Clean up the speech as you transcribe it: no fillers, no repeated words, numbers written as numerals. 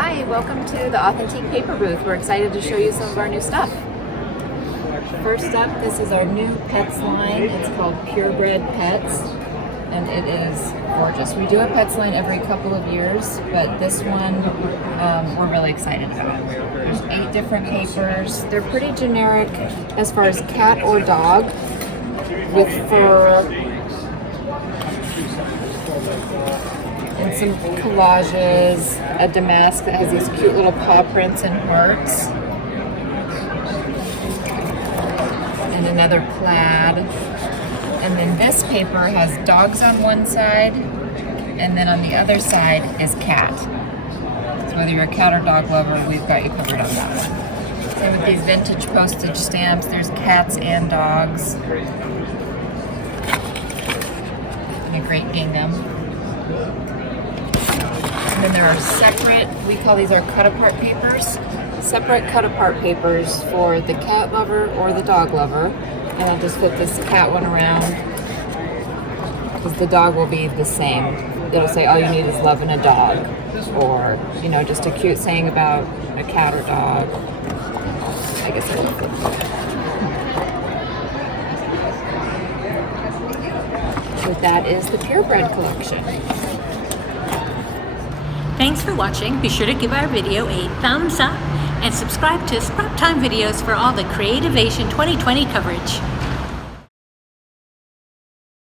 Hi, welcome to the Authentique paper booth. We're excited to show you some of our new stuff. First up, this is our new Pets line. It's called Purebred Pets, and it is gorgeous. We do a Pets line every couple of years, but this one we're really excited about. There's 8 different papers. They're pretty generic as far as cat or dog, with fur and some collages, a damask that has these cute little paw prints and hearts, and another plaid. And then this paper has dogs on one side, and then on the other side is cat. So whether you're a cat or dog lover, we've got you covered on that one. Same with these vintage postage stamps. There's cats and dogs. And a great gingham. And then there are separate, we call these our cut-apart papers, separate cut-apart papers for the cat lover or the dog lover. And I'll just flip this cat one around, because the dog will be the same. It'll say all you need is love in a dog, or, you know, just a cute saying about a cat or dog. I guess I will flip that. So that is the Purebred Collection. Thanks for watching. Be sure to give our video a thumbs up and subscribe to Scrap Time videos for all the Creativation 2020 coverage.